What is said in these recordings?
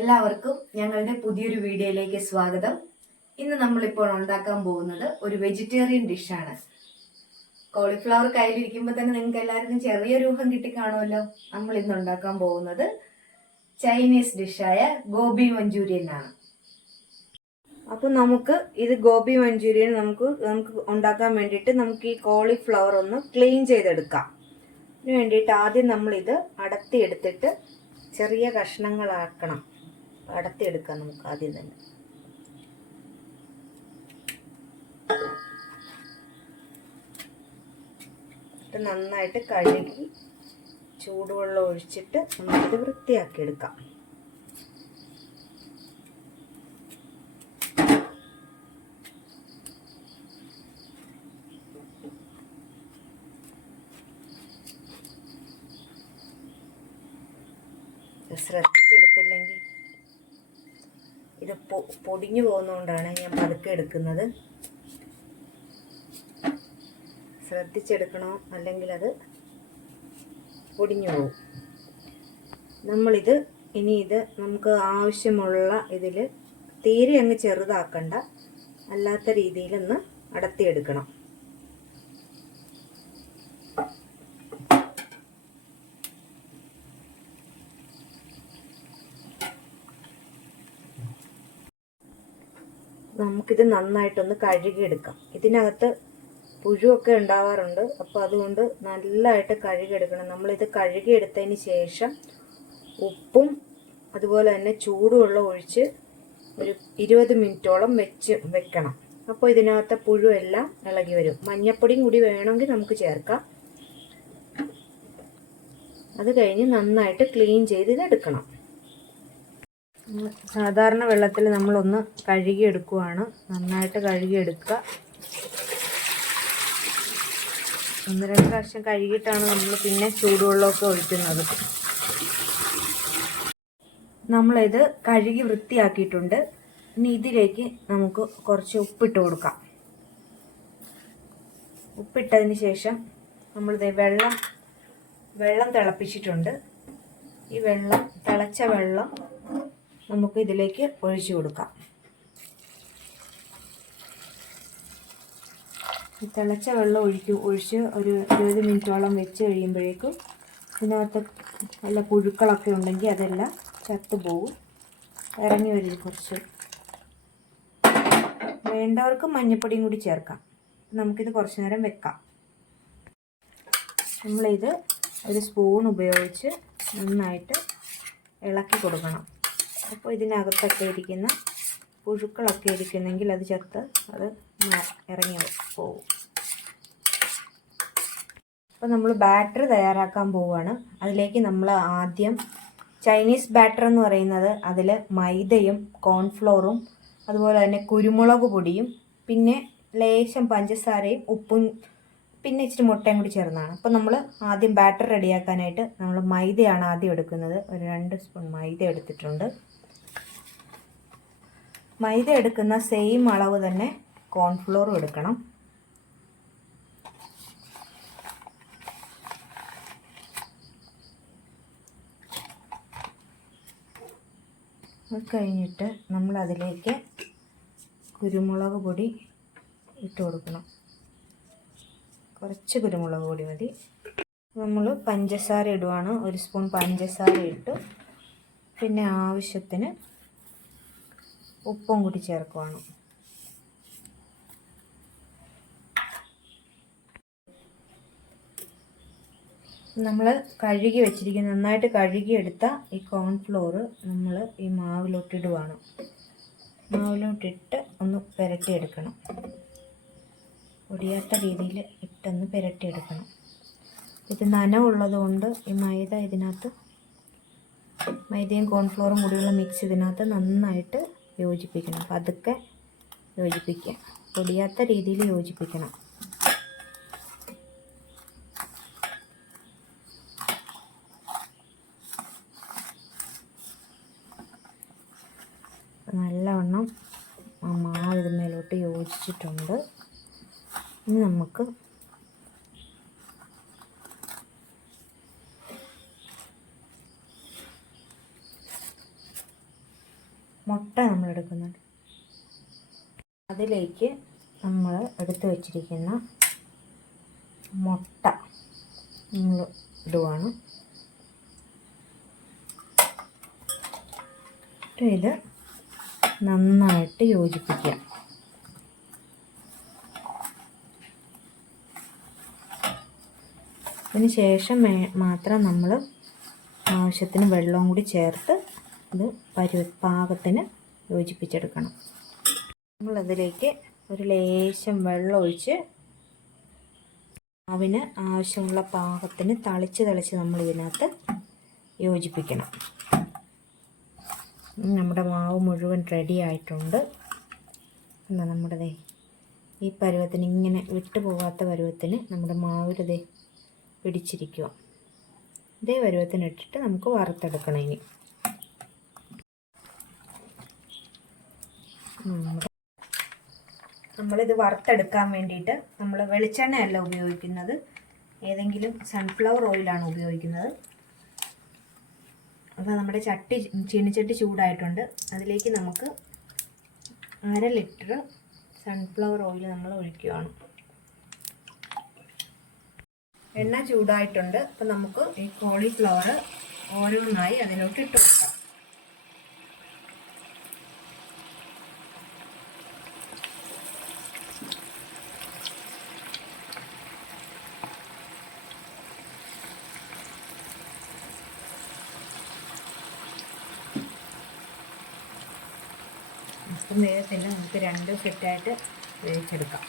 എല്ലാവർക്കും ഞങ്ങളുടെ പുതിയൊരു വീഡിയോയിലേക്ക് സ്വാഗതം. ഇന്ന് നമ്മളിപ്പോൾ ഉണ്ടാക്കാൻ പോകുന്നത് ഒരു വെജിറ്റേറിയൻ ഡിഷാണ്. കോളിഫ്ലവർ കയ്യിലിരിക്കുമ്പോൾ തന്നെ നിങ്ങൾക്ക് എല്ലാവർക്കും ചെറിയ രൂപം കിട്ടിക്കാണുമല്ലോ. നമ്മൾ ഇന്ന് ഉണ്ടാക്കാൻ പോകുന്നത് ചൈനീസ് ഡിഷായ ഗോബി മഞ്ചൂരിയൻ ആണ് അപ്പോൾ നമുക്ക് ഇത് ഗോബി മഞ്ചൂരിയൻ നമുക്ക് നമുക്ക് ഉണ്ടാക്കാൻ വേണ്ടിയിട്ട് നമുക്ക് ഈ കോളിഫ്ലവർ ഒന്ന് ക്ലീൻ ചെയ്തെടുക്കാം. അതിന് വേണ്ടിയിട്ട് ആദ്യം നമ്മളിത് അടത്തിയെടുത്തിട്ട് ചെറിയ കഷ്ണങ്ങളാക്കണം. അടത്തി എടുക്കാം നമുക്ക് ആദ്യം തന്നെ. നന്നായിട്ട് കഴുകി ചൂടുവെള്ളം ഒഴിച്ചിട്ട് നമുക്കിത് വൃത്തിയാക്കി എടുക്കാം ഇത് ശ്രദ്ധിച്ചെടുത്തില്ലെങ്കിൽ ഇത് പൊടിഞ്ഞു പോകുന്നതുകൊണ്ടാണ് ഞാൻ പതുക്കെ എടുക്കുന്നത്. ശ്രദ്ധിച്ചെടുക്കണോ? അല്ലെങ്കിൽ അത് പൊടിഞ്ഞു പോകും. നമ്മളിത് ഇനി ഇത് നമുക്ക് ആവശ്യമുള്ള ഇതിൽ തീരെ അങ്ങ് ചെറുതാക്കണ്ട. അല്ലാത്ത രീതിയിലൊന്ന് അടത്തിയെടുക്കണം. നമുക്കിത് നന്നായിട്ടൊന്ന് കഴുകിയെടുക്കാം. ഇതിനകത്ത് പുഴുവൊക്കെ ഉണ്ടാവാറുണ്ട്. അപ്പോൾ അതുകൊണ്ട് നല്ലതായിട്ട് കഴുകിയെടുക്കണം. നമ്മളിത് കഴുകിയെടുത്തതിന് ശേഷം ഉപ്പും അതുപോലെ തന്നെ ചൂടുവെള്ളം ഒഴിച്ച് ഒരു ഇരുപത് മിനിറ്റോളം വെച്ച് വെക്കണം. അപ്പോൾ ഇതിനകത്തെ പുഴുവെല്ലാം ഇളകി വരും. മഞ്ഞപ്പൊടിയും കൂടി വേണമെങ്കിൽ നമുക്ക് ചേർക്കാം. അത് കഴിഞ്ഞ് നന്നായിട്ട് ക്ലീൻ ചെയ്ത് ഇതെടുക്കണം. സാധാരണ വെള്ളത്തിൽ നമ്മളൊന്ന് കഴുകിയെടുക്കുവാണ്. നന്നായിട്ട് കഴുകിയെടുക്കുക. ഒന്ന് രണ്ട് പ്രാവശ്യം കഴുകിയിട്ടാണ് നമ്മൾ പിന്നെ ചൂടുവെള്ളമൊക്കെ ഒഴിക്കുന്നത്. നമ്മളിത് കഴുകി വൃത്തിയാക്കിയിട്ടുണ്ട്. ഇനി ഇതിലേക്ക് നമുക്ക് കുറച്ച് ഉപ്പിട്ട് കൊടുക്കാം. ഉപ്പിട്ടതിന് ശേഷം നമ്മളിത് വെള്ളം വെള്ളം തിളപ്പിച്ചിട്ടുണ്ട്. ഈ വെള്ളം തിളച്ച വെള്ളം നമുക്ക് ഇതിലേക്ക് ഒഴിച്ചു കൊടുക്കാം. തിളച്ച വെള്ളം ഒഴിക്കും ഒഴിച്ച് ഒരു ഇരുപത് മിനിറ്റോളം വെച്ച് കഴിയുമ്പോഴേക്കും ഇതിനകത്ത് നല്ല പുഴുക്കളൊക്കെ ഉണ്ടെങ്കിൽ അതെല്ലാം ചത്തുപോകും ഇറങ്ങി വരും കുറച്ച്. വേണ്ടവർക്ക് മഞ്ഞപ്പൊടിയും കൂടി ചേർക്കാം. നമുക്കിത് കുറച്ച് നേരം വെക്കാം. നമ്മളിത് ഒരു സ്പൂൺ ഉപയോഗിച്ച് നന്നായിട്ട് ഇളക്കി കൊടുക്കണം. അപ്പോൾ ഇതിനകത്തൊക്കെ ഇരിക്കുന്ന പുഴുക്കളൊക്കെ ഇരിക്കുന്നെങ്കിൽ അത് ചത്ത് അത് ഇറങ്ങി പോകും അപ്പോൾ നമ്മൾ ബാറ്ററി തയ്യാറാക്കാൻ പോവുകയാണ്. അതിലേക്ക് നമ്മൾ ആദ്യം ചൈനീസ് ബാറ്റർ എന്ന് പറയുന്നത് അതിൽ മൈദയും കോൺഫ്ലോറും അതുപോലെ തന്നെ കുരുമുളക് പൊടിയും പിന്നെ ലേശം പഞ്ചസാരയും ഉപ്പും പിന്നെ ഇച്ചിരി മുട്ടയും കൂടി ചേർന്നതാണ്. അപ്പോൾ നമ്മൾ ആദ്യം ബാറ്റർ റെഡിയാക്കാനായിട്ട് നമ്മൾ മൈദയാണ് ആദ്യം എടുക്കുന്നത്. ഒരു രണ്ട് സ്പൂൺ മൈദ എടുത്തിട്ടുണ്ട്. മൈദ എടുക്കുന്ന സെയിം അളവ് തന്നെ കോൺഫ്ലോറും എടുക്കണം. അത് കഴിഞ്ഞിട്ട് നമ്മൾ അതിലേക്ക് കുരുമുളക് പൊടി ഇട്ട് കൊടുക്കണം. കുറച്ച് കുരുമുളക് പൊടി മതി. നമ്മൾ പഞ്ചസാര ഇടുവാണ്. ഒരു സ്പൂൺ പഞ്ചസാര ഇട്ട്. പിന്നെ ആവശ്യത്തിന് ഉപ്പും കൂടി ചേർക്കുവാണ്. നമ്മൾ കഴുകി വെച്ചിരിക്കുന്ന നന്നായിട്ട് കഴുകിയെടുത്ത ഈ കോൺഫ്ലോർ നമ്മൾ ഈ മാവിലോട്ടിടുവാണ്. മാവിലോട്ടിട്ട് ഒന്ന് പുരട്ടിയെടുക്കണം. പൊടിയാത്ത രീതിയിൽ ഇട്ടൊന്ന് പുരട്ടിയെടുക്കണം. ഇത് നനവുള്ളത് കൊണ്ട് ഈ മൈദ ഇതിനകത്ത് മൈദയും കോൺഫ്ലോറും കൂടിയുള്ള മിക്സ് ഇതിനകത്ത് നന്നായിട്ട് യോജിപ്പിക്കണം. പതുക്കെ യോജിപ്പിക്കുക. പൊടിയാത്ത രീതിയിൽ യോജിപ്പിക്കണം നല്ലവണ്ണം ആ മാവ് ഇതിന്മേലോട്ട് യോജിച്ചിട്ടുണ്ട് ഇനി നമുക്ക് മുട്ട നമ്മൾ എടുക്കുന്നുണ്ട് അതിലേക്ക് നമ്മൾ എടുത്തു വച്ചിരിക്കുന്ന മുട്ട നമ്മൾ ഇടുവാണ്. ഇത് നന്നായിട്ട് യോജിപ്പിക്കുക. അതിന് ശേഷം മാത്രം നമ്മൾ ആവശ്യത്തിന് വെള്ളവും കൂടി ചേർത്ത് ഇത് പരു പാകത്തിന് യോജിപ്പിച്ചെടുക്കണം. നമ്മളതിലേക്ക് ഒരു ലേശം വെള്ളം ഒഴിച്ച് മാവിന് ആവശ്യമുള്ള പാകത്തിന് തളിച്ച് തളിച്ച് നമ്മൾ ഇതിനകത്ത് യോജിപ്പിക്കണം നമ്മുടെ മാവ് മുഴുവൻ റെഡി ആയിട്ടുണ്ട്. എന്നാൽ നമ്മുടെ ഈ പരുവത്തിന് ഇങ്ങനെ വിട്ടുപോകാത്ത പരുവത്തിന് നമ്മുടെ മാവിൽ ദേ പിടിച്ചിരിക്കുക ഇതേ പരുവത്തിന് ഇട്ടിട്ട് നമുക്ക് വറുത്തെടുക്കണം ഇനി. നമ്മുടെ നമ്മളിത് വറുത്തെടുക്കാൻ വേണ്ടിയിട്ട് നമ്മൾ വെളിച്ചെണ്ണയല്ല ഉപയോഗിക്കുന്നത്. ഏതെങ്കിലും സൺഫ്ലവർ ഓയിലാണ് ഉപയോഗിക്കുന്നത്. അപ്പോൾ നമ്മുടെ ചട്ടി ചീനിച്ചട്ടി ചൂടായിട്ടുണ്ട്. അതിലേക്ക് നമുക്ക് അര ലിറ്റർ സൺഫ്ലവർ ഓയിൽ നമ്മൾ ഒഴിക്കുകയാണ്. എണ്ണ ചൂടായിട്ടുണ്ട്. അപ്പോൾ നമുക്ക് ഈ കോളിഫ്ലവർ ഓരോന്നായി അതിലോട്ട് ഇട്ട് കൊടുക്കാം. അപ്പം നേരത്തിന് നമുക്ക് രണ്ട് സെറ്റായിട്ട് വേവിച്ചെടുക്കാം.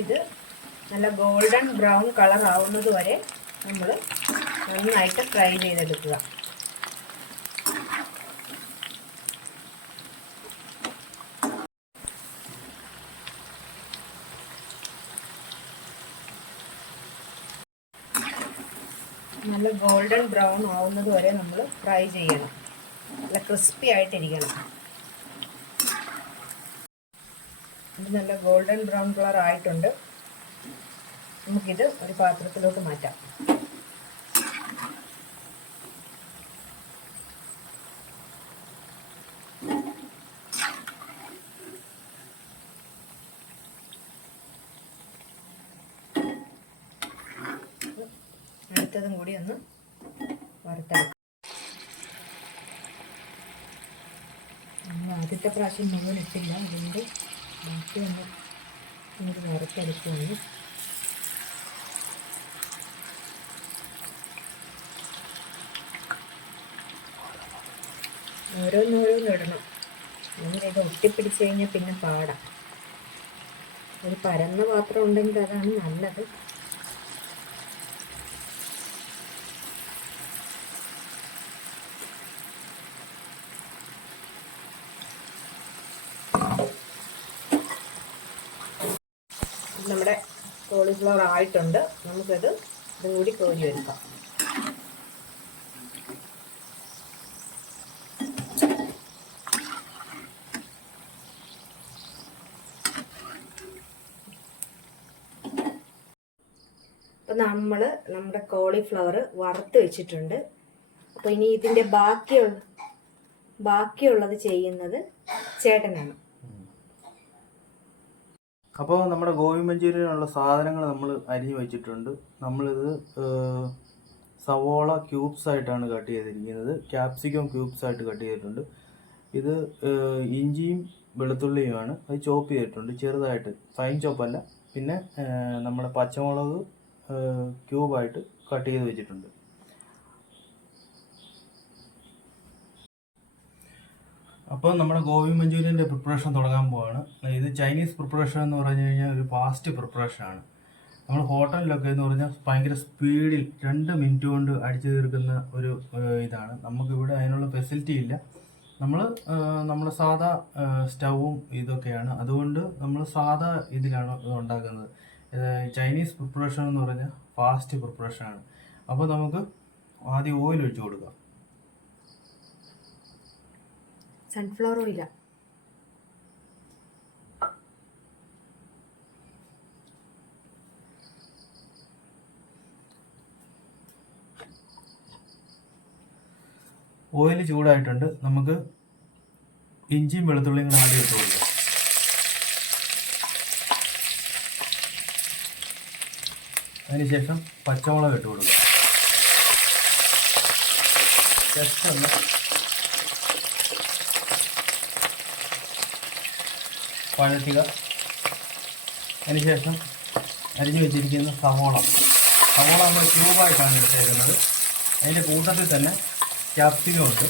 ഇത് നല്ല ഗോൾഡൻ ബ്രൗൺ കളർ ആവുന്നത് വരെ നമ്മൾ നന്നായിട്ട് ഫ്രൈ ചെയ്തെടുക്കുക. ഗോൾഡൻ ബ്രൗൺ ആവുന്നത് വരെ നമ്മൾ ഫ്രൈ ചെയ്യണം. നല്ല ക്രിസ്പി ആയിട്ടിരിക്കണം. നല്ല ഗോൾഡൻ ബ്രൗൺ കളർ ആയിട്ടുണ്ട്. നമുക്കിത് ഒരു പാത്രത്തിലോട്ട് മാറ്റാം. അടുത്തതും കൂടി ഒന്ന് വറുത്തെടുക്കാം. ആദ്യത്തെ പ്രാവശ്യം മുഴുവൻ ഇട്ടില്ല. അതുകൊണ്ട് ബാക്കി ഒന്ന് ഇങ്ങോട്ട് വറുത്തെടുക്കുകയാണ്. ഓരോന്നോരോന്ന് ഇടണം. അല്ലെങ്കിൽ ഇത് ഒട്ടിപ്പിടിച്ച് കഴിഞ്ഞാൽ പിന്നെ പാടാം. ഒരു പരന്ന പാത്രം ഉണ്ടെങ്കിൽ അതാണ് നല്ലത് നമ്മുടെ കോളിഫ്ലവർ ആയിട്ടുണ്ട് നമുക്കത് ഇതും കൂടി കോരി എടുക്കാം. അപ്പം നമ്മൾ നമ്മുടെ കോളിഫ്ലവർ വറുത്ത് വെച്ചിട്ടുണ്ട്. അപ്പോൾ ഇനി ഇതിന്റെ ബാക്കിയുള്ള ബാക്കിയുള്ളത് ചെയ്യുന്നത് ചേട്ടനാണ്. അപ്പോൾ നമ്മുടെ ഗോവി മഞ്ചൂരിയനുള്ള സാധനങ്ങൾ നമ്മൾ അരിഞ്ഞു വെച്ചിട്ടുണ്ട്. നമ്മളിത് സവോള ക്യൂബ്സ് ആയിട്ടാണ് കട്ട് ചെയ്തിരിക്കുന്നത്. ക്യാപ്സിക്കം ക്യൂബ്സ് ആയിട്ട് കട്ട് ചെയ്തിട്ടുണ്ട്. ഇത് ഇഞ്ചിയും വെളുത്തുള്ളിയുമാണ്. അത് ചോപ്പ് ചെയ്തിട്ടുണ്ട്. ചെറുതായിട്ട്. ഫൈൻ ചോപ്പല്ല. പിന്നെ നമ്മുടെ പച്ചമുളക് ക്യൂബായിട്ട് കട്ട് ചെയ്ത് വെച്ചിട്ടുണ്ട്. അപ്പോൾ നമ്മുടെ ഗോവി മഞ്ചൂരിയന്റെ പ്രിപ്പറേഷൻ തുടങ്ങാൻ പോവാണ്. ഇത് ചൈനീസ് പ്രിപ്പറേഷൻ എന്ന് പറഞ്ഞു കഴിഞ്ഞാൽ ഒരു ഫാസ്റ്റ് പ്രിപ്പറേഷൻ ആണ്. നമ്മൾ ഹോട്ടലിലൊക്കെ എന്ന് പറഞ്ഞാൽ ഭയങ്കര സ്പീഡിൽ രണ്ട് മിനിറ്റ് കൊണ്ട് അടിച്ചു തീർക്കുന്ന ഒരു ഇതാണ്. നമുക്കിവിടെ അതിനുള്ള ഫെസിലിറ്റി ഇല്ല. നമ്മൾ നമ്മുടെ സാധാ സ്റ്റൗവും ഇതൊക്കെയാണ്. അതുകൊണ്ട് നമ്മൾ സാധാ ഇതിലാണ് ഇത് ഉണ്ടാക്കുന്നത്. ചൈനീസ് പ്രിപ്പറേഷൻ എന്ന് പറഞ്ഞാൽ ഫാസ്റ്റ് പ്രിപ്പറേഷൻ ആണ്. അപ്പോൾ നമുക്ക് ആദ്യം ഓയിൽ ഒഴിച്ചു കൊടുക്കാം. സൺഫ്ലവർ ഓയില ഓയിൽ ചൂടായിട്ടുണ്ട്. നമുക്ക് ഇഞ്ചിയും വെളുത്തുള്ളിയും കൂടെ ആദ്യം അതിനുശേഷം പച്ചമുളക് ഇട്ട് കൊടുക്കുക ജസ്റ്റ് ഒന്ന് വഴറ്റുക അതിനുശേഷം അരിഞ്ഞു വെച്ചിരിക്കുന്ന സവോള. സവോള നമ്മൾ ക്യൂബായിട്ടാണ് എടുത്തേക്കുന്നത് അതിന്റെ കൂട്ടത്തിൽ തന്നെ ക്യാപ്സിക്കം ഉണ്ട്.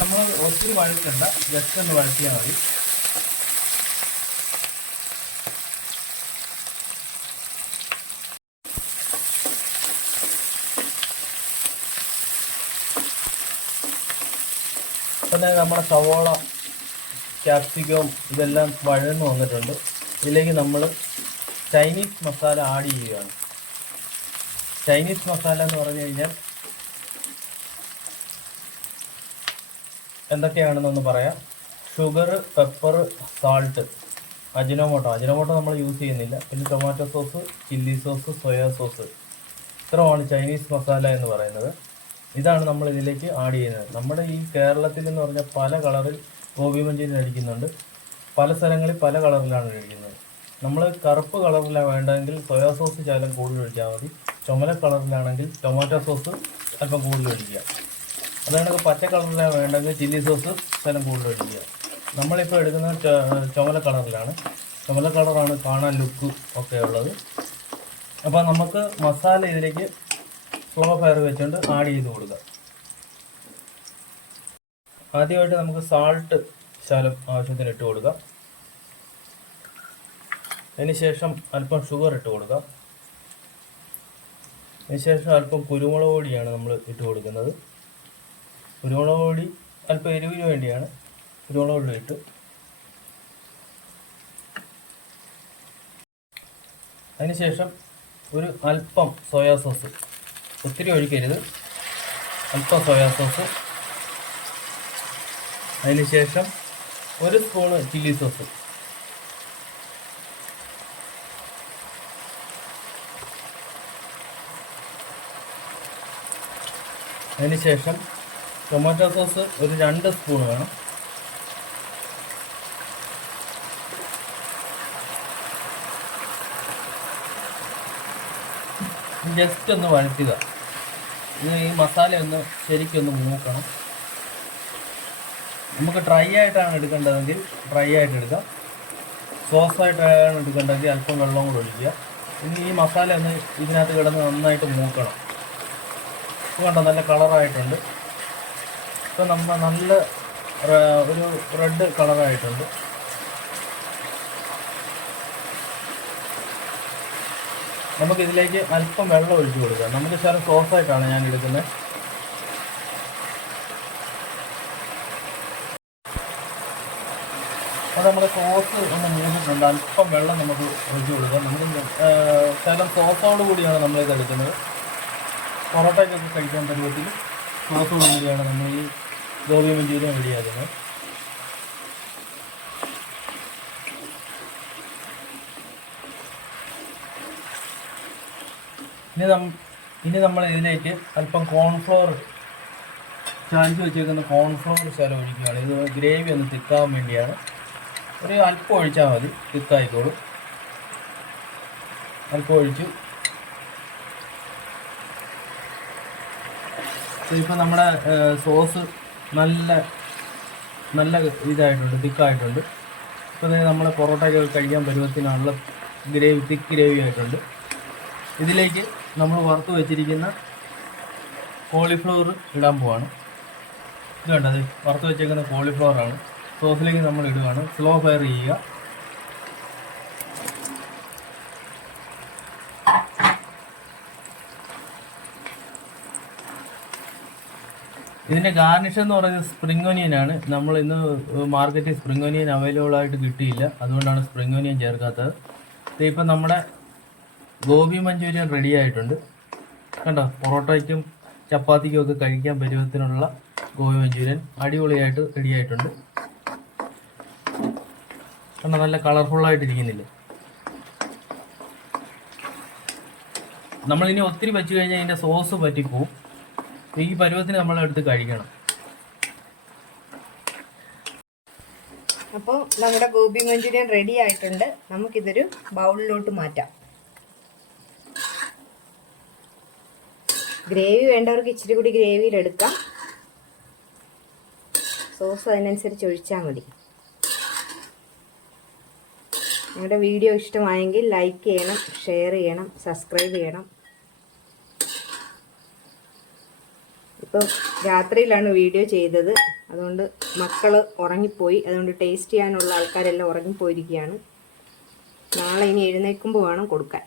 നമ്മൾ ഒത്തിരി വഴറ്റണ്ട ജസ്റ്റ് ഒന്ന് വഴറ്റിയാൽ മതി. തന്നെ നമ്മുടെ സവോള ക്യാപ്സിക്കവും ഇതെല്ലാം വഴന്നു വന്നിട്ടുണ്ട്. ഇതിലേക്ക് നമ്മൾ ചൈനീസ് മസാല ആഡ് ചെയ്യുകയാണ്. ചൈനീസ് മസാല എന്ന് പറഞ്ഞു കഴിഞ്ഞാൽ എന്തൊക്കെയാണെന്നൊന്ന് പറയാം. Sugar pepper salt Ajinomoto Ajinomoto നമ്മൾ യൂസ് ചെയ്യുന്നില്ല. പിന്നെ tomato sauce chilli sauce soya sauce ഇത്രമാണ് Chinese masala എന്ന് പറയുന്നത്. ഇതാണ് നമ്മൾ ഇതിലേക്ക് ആഡ് ചെയ്യുന്നത്. നമ്മുടെ ഈ കേരളത്തിൽ എന്ന് പറഞ്ഞാൽ പല കളറിൽ ഗോപി മഞ്ചൂരിയൻ അടിക്കുന്നുണ്ട് പല സ്ഥലങ്ങളിൽ പല കളറിലാണ് കഴിക്കുന്നത് നമ്മൾ കറുപ്പ് കളറിലാണ് വേണ്ടതെങ്കിൽ സോയാ സോസ് ശകലം കൂടുതൽ ഒഴിച്ചാൽ മതി. ചുമല കളറിലാണെങ്കിൽ ടൊമാറ്റോ സോസ് അല്പം കൂടുതൽ ഒഴിക്കുക. അതാണ് പച്ച കളറിലാണ് വേണ്ടതെങ്കിൽ ചില്ലി സോസ് ശകലം കൂടുതൽ ഒഴിക്കുക. നമ്മളിപ്പോൾ എടുക്കുന്നത് ചുമല കളറിലാണ് ചുമല കളറാണ് കാണാൻ ലുക്ക് ഒക്കെ ഉള്ളത്. അപ്പോൾ നമുക്ക് മസാല ഇതിലേക്ക് സ്ലോ ഫയർ വെച്ചുകൊണ്ട് ആഡ് ചെയ്ത് കൊടുക്കുക ആദ്യമായിട്ട് നമുക്ക് സാൾട്ട് ശകലം ആവശ്യത്തിന് ഇട്ട് കൊടുക്കാം. അതിനുശേഷം അല്പം ഷുഗർ ഇട്ട് കൊടുക്കാം. അതിനുശേഷം അല്പം കുരുമുളക് പൊടിയാണ് നമ്മൾ ഇട്ട് കൊടുക്കുന്നത്. കുരുമുളക് പൊടി അല്പം എരിവിന് വേണ്ടിയാണ് കുരുമുളക് പൊടി ഇട്ട്. അതിനുശേഷം ഒരു അല്പം സോയാ സോസ് ഒത്തിരി ഒഴിക്കരുത്. അല്പം സോയാ സോസ് അതിനുശേഷം ഒരു സ്പൂണ് ചില്ലി സോസ് അതിനുശേഷം ടൊമാറ്റോ സോസ് ഒരു രണ്ട് സ്പൂൺ വേണം. ജസ്റ്റ് ഒന്ന് വഴറ്റുക. ഇത് ഈ മസാല ഒന്ന് ശരിക്കൊന്ന് മൂക്കണം. നമുക്ക് ഡ്രൈ ആയിട്ടാണ് എടുക്കേണ്ടതെങ്കിൽ ഡ്രൈ ആയിട്ട് എടുക്കാം. സോസ് ആയിട്ടാണ് എടുക്കേണ്ടതെങ്കിൽ അല്പം വെള്ളം കൂടെ ഒഴിക്കുക. ഇനി ഈ മസാല ഒന്ന് ഇതിനകത്ത് കിടന്ന് നന്നായിട്ട് മൂക്കണം. കണ്ടോ നല്ല കളറായിട്ടുണ്ട്. ഇപ്പോൾ നമ്മൾ നല്ല ഒരു റെഡ് കളറായിട്ടുണ്ട്. നമുക്ക് ഇതിലേക്ക് അല്പം വെള്ളം ഒഴിച്ചു കൊടുക്കാം. നമുക്ക് സാറ് സോസായിട്ടാണ് ഞാൻ എടുക്കുന്നത്. അപ്പോൾ നമ്മുടെ സോസ് ഒന്ന് മൂന്നിട്ടുണ്ട്. അല്പം വെള്ളം നമുക്ക് ഒഴിച്ചു കൊടുക്കാം. നമുക്ക് ശകലം സോസോട് കൂടിയാണ് നമ്മളിത് എടുക്കുന്നത്. പൊറോട്ടയ്ക്കൊക്കെ കഴിക്കാൻ പരുവത്തിൽ സോസോട് കൂടിയാണ് നമ്മൾ ഈ ഗോപി മഞ്ചൂരിയൻ റെഡിയാക്കുന്നത് ഇനി നം ഇനി നമ്മൾ ഇതിലേക്ക് അല്പം കോൺഫ്ലോർ ചാഞ്ച് വെച്ചേക്കുന്ന കോൺഫ്ലോർ ശകലം ഒഴിക്കുകയാണ്. ഇത് ഗ്രേവി ഒന്ന് തിക്കാവാൻ വേണ്ടിയാണ്. ഒരു അല്പം ഒഴിച്ചാൽ മതി. തിക്കായിക്കോളും. അല്പം ഒഴിച്ചു. ഇപ്പം നമ്മുടെ സോസ് നല്ല നല്ല ഇതായിട്ടുണ്ട് തിക്കായിട്ടുണ്ട്. ഇപ്പോൾ തന്നെ നമ്മുടെ പൊറോട്ടയൊക്കെ കഴിക്കാൻ പരുവത്തിനുള്ള ഗ്രേവി തിക്ക് ഗ്രേവി ആയിട്ടുണ്ട്. ഇതിലേക്ക് നമ്മൾ വറുത്ത് വെച്ചിരിക്കുന്ന കോളിഫ്ലവർ ഇടാൻ പോവാണ്. ഇത് കണ്ടത് വറുത്ത് വെച്ചേക്കുന്ന കോളിഫ്ലവറാണ് സോസിലേക്ക് നമ്മൾ ഇടുകയാണ് സ്ലോ ഫയർ ചെയ്യുക. ഇതിന്റെ ഗാർണിഷ് എന്ന് പറയുന്നത് സ്പ്രിംഗ് ആണ്. നമ്മൾ ഇന്ന് മാർക്കറ്റിൽ സ്പ്രിംഗ് ഒനിയൻ അവൈലബിൾ ആയിട്ട് കിട്ടിയില്ല. അതുകൊണ്ടാണ് സ്പ്രിംഗ് ഒനിയൻ ചേർക്കാത്തത്. ദേ ഇപ്പം നമ്മുടെ ഗോബി മഞ്ചൂരിയൻ റെഡി ആയിട്ടുണ്ട്. കണ്ടോ പൊറോട്ടയ്ക്കും ചപ്പാത്തിക്കും ഒക്കെ കഴിക്കാൻ പരുവത്തിനുള്ള ഗോപി മഞ്ചൂരിയൻ അടിപൊളിയായിട്ട് റെഡി ആയിട്ടുണ്ട്. കണ്ടോ നല്ല കളർഫുള്ളായിട്ടിരിക്കുന്നില്ലേ നമ്മളിനി ഒത്തിരി വെച്ച് കഴിഞ്ഞാൽ അതിന്റെ സോസ് പറ്റിപ്പോവും ഈ പരുവത്തിന് നമ്മളെടുത്ത് കഴിക്കണം. അപ്പോൾ നമ്മുടെ ഗോപി മഞ്ചൂരിയൻ റെഡി ആയിട്ടുണ്ട്. നമുക്കിതൊരു ബൗളിലോട്ട് മാറ്റാം. ഗ്രേവി വേണ്ടവർക്ക് ഇച്ചിരി കൂടി ഗ്രേവിയിലെടുക്കാം സോസ് അതിനനുസരിച്ച് ഒഴിച്ചാൽ മതി. നിങ്ങളുടെ വീഡിയോ ഇഷ്ടമായെങ്കിൽ ലൈക്ക് ചെയ്യണം ഷെയർ ചെയ്യണം സബ്സ്ക്രൈബ് ചെയ്യണം. ഇപ്പം രാത്രിയിലാണ് വീഡിയോ ചെയ്തത്. അതുകൊണ്ട് മക്കൾ ഉറങ്ങിപ്പോയി. അതുകൊണ്ട് ടേസ്റ്റ് ചെയ്യാനുള്ള ആൾക്കാരെല്ലാം ഉറങ്ങിപ്പോയിരിക്കുകയാണ്. നാളെ ഇനി എഴുന്നേൽക്കുമ്പോൾ വേണം കൊടുക്കാൻ.